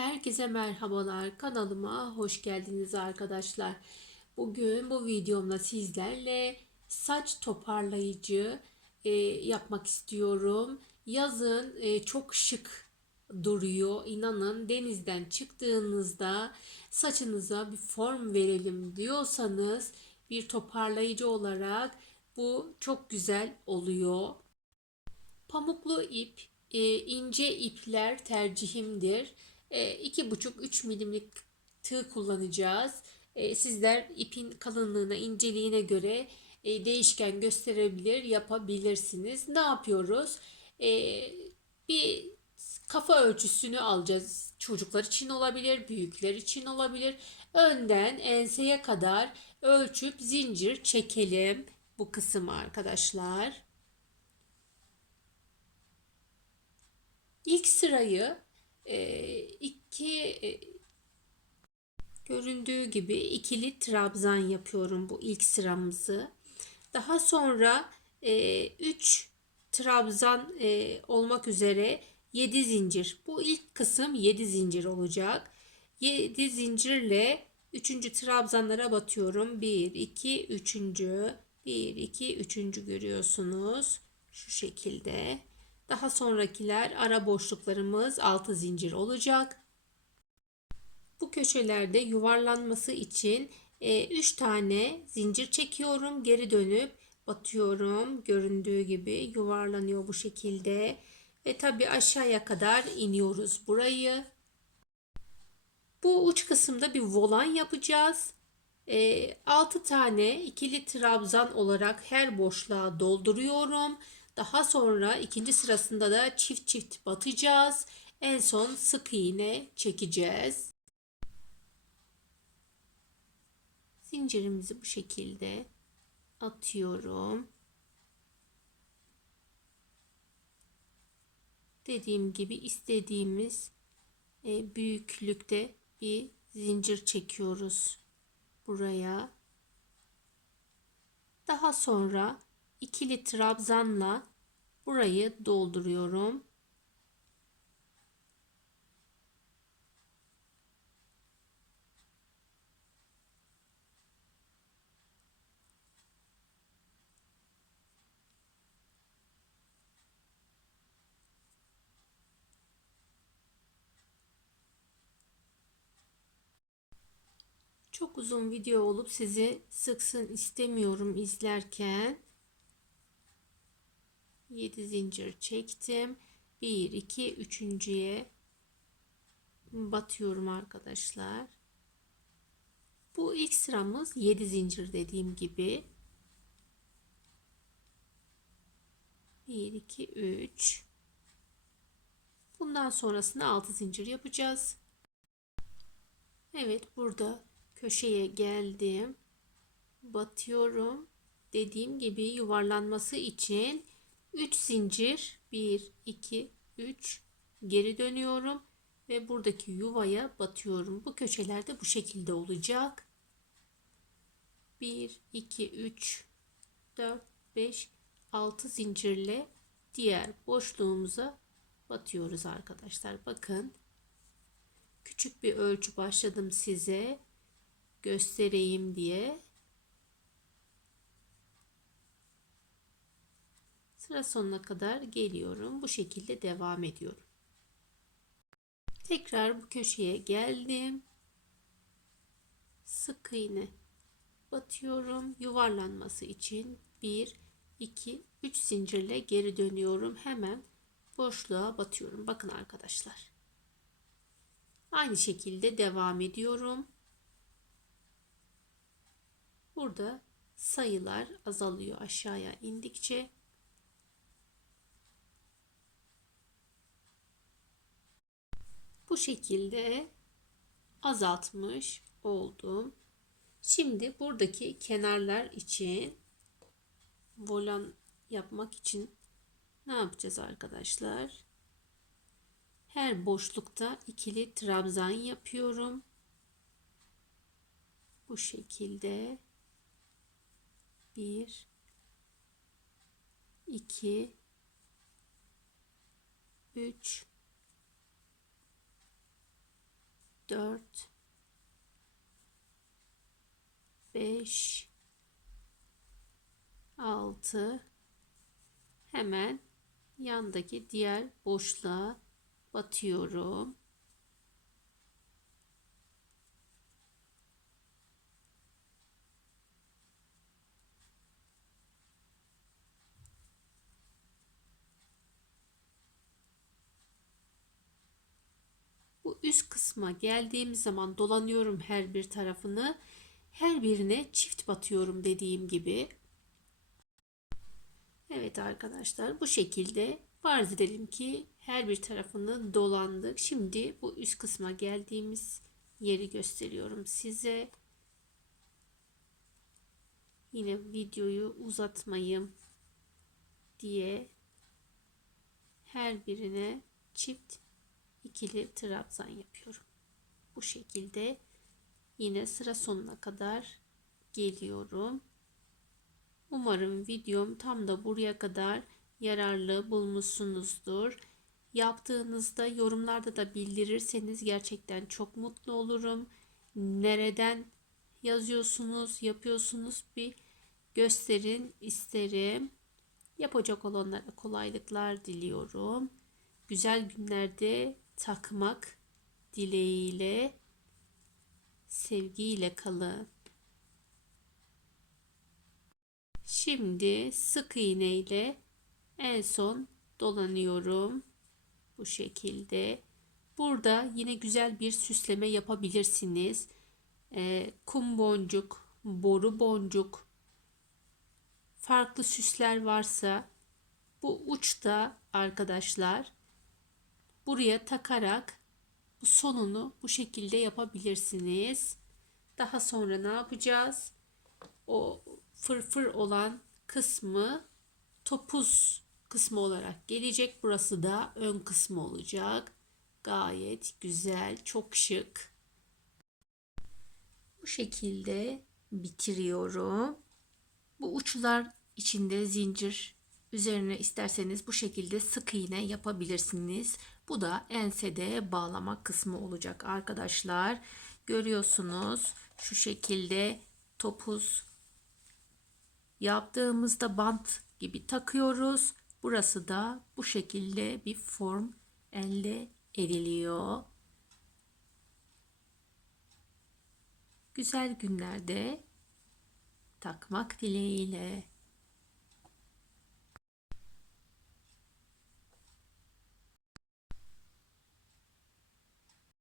Herkese merhabalar. Kanalıma hoş geldiniz arkadaşlar. Bugün bu videomda sizlerle saç toparlayıcı e, yapmak istiyorum. Yazın e, çok şık duruyor. İnanın denizden çıktığınızda saçınıza bir form verelim diyorsanız bir toparlayıcı olarak bu çok güzel oluyor. Pamuklu ip, e, ince ipler tercihimdir. E, 2,5-3 milimlik tığ kullanacağız. E, sizler ipin kalınlığına, inceliğine göre e, değişken gösterebilir, yapabilirsiniz. Ne yapıyoruz? E, bir kafa ölçüsünü alacağız. Çocuklar için olabilir, büyükler için olabilir. Önden enseye kadar ölçüp zincir çekelim bu kısmı arkadaşlar. İlk sırayı e, iki e, göründüğü gibi ikili trabzan yapıyorum bu ilk sıramızı. Daha sonra 3 e, trabzan e, olmak üzere 7 zincir. Bu ilk kısım 7 zincir olacak. 7 zincirle 3. trabzanlara batıyorum. 1 2 3. 1 2 3. görüyorsunuz. Şu şekilde. Daha sonrakiler ara boşluklarımız 6 zincir olacak. Bu köşelerde yuvarlanması için 3 e, tane zincir çekiyorum. Geri dönüp batıyorum. Göründüğü gibi yuvarlanıyor bu şekilde. Ve tabi aşağıya kadar iniyoruz burayı. Bu uç kısımda bir volan yapacağız. 6 e, tane ikili trabzan olarak her boşluğa dolduruyorum. Daha sonra ikinci sırasında da çift çift batacağız. En son sık iğne çekeceğiz. Zincirimizi bu şekilde atıyorum. Dediğim gibi istediğimiz e, büyüklükte bir zincir çekiyoruz buraya. Daha sonra ikili trabzanla burayı dolduruyorum. Çok uzun video olup sizi sıksın istemiyorum izlerken. 7 zincir çektim. 1 2 üçüncüye batıyorum arkadaşlar. Bu ilk sıramız 7 zincir dediğim gibi. 1 2 3 Bundan sonrasında 6 zincir yapacağız. Evet burada köşeye geldim. Batıyorum. Dediğim gibi yuvarlanması için 3 zincir 1 2 3 geri dönüyorum ve buradaki yuvaya batıyorum. Bu köşelerde bu şekilde olacak. 1 2 3 4 5 6 zincirle diğer boşluğumuza batıyoruz arkadaşlar. Bakın küçük bir ölçü başladım size göstereyim diye. Sıra sonuna kadar geliyorum. Bu şekilde devam ediyorum. Tekrar bu köşeye geldim. Sık iğne batıyorum. Yuvarlanması için 1 2 3 zincirle geri dönüyorum. Hemen boşluğa batıyorum. Bakın arkadaşlar. Aynı şekilde devam ediyorum. Burada sayılar azalıyor aşağıya indikçe. Bu şekilde azaltmış oldum. Şimdi buradaki kenarlar için volan yapmak için ne yapacağız arkadaşlar? Her boşlukta ikili trabzan yapıyorum. Bu şekilde 1 2 3 4 5 6 hemen yandaki diğer boşluğa batıyorum. Üst kısma geldiğim zaman dolanıyorum her bir tarafını. Her birine çift batıyorum dediğim gibi. Evet arkadaşlar bu şekilde farz edelim ki her bir tarafını dolandık. Şimdi bu üst kısma geldiğimiz yeri gösteriyorum size. Yine videoyu uzatmayayım diye her birine çift ikili trabzan yapıyorum. Bu şekilde yine sıra sonuna kadar geliyorum. Umarım videom tam da buraya kadar yararlı bulmuşsunuzdur. Yaptığınızda yorumlarda da bildirirseniz gerçekten çok mutlu olurum. Nereden yazıyorsunuz, yapıyorsunuz bir gösterin isterim. Yapacak olanlara kolaylıklar diliyorum. Güzel günlerde takmak dileğiyle sevgiyle kalın. Şimdi sık iğne ile en son dolanıyorum. Bu şekilde. Burada yine güzel bir süsleme yapabilirsiniz. Ee, kum boncuk, boru boncuk, farklı süsler varsa bu uçta arkadaşlar buraya takarak sonunu bu şekilde yapabilirsiniz. Daha sonra ne yapacağız? O fırfır olan kısmı topuz kısmı olarak gelecek. Burası da ön kısmı olacak. Gayet güzel, çok şık. Bu şekilde bitiriyorum. Bu uçlar içinde zincir üzerine isterseniz bu şekilde sık iğne yapabilirsiniz. Bu da ensede bağlama kısmı olacak arkadaşlar. Görüyorsunuz şu şekilde topuz yaptığımızda bant gibi takıyoruz. Burası da bu şekilde bir form elde ediliyor. Güzel günlerde takmak dileğiyle.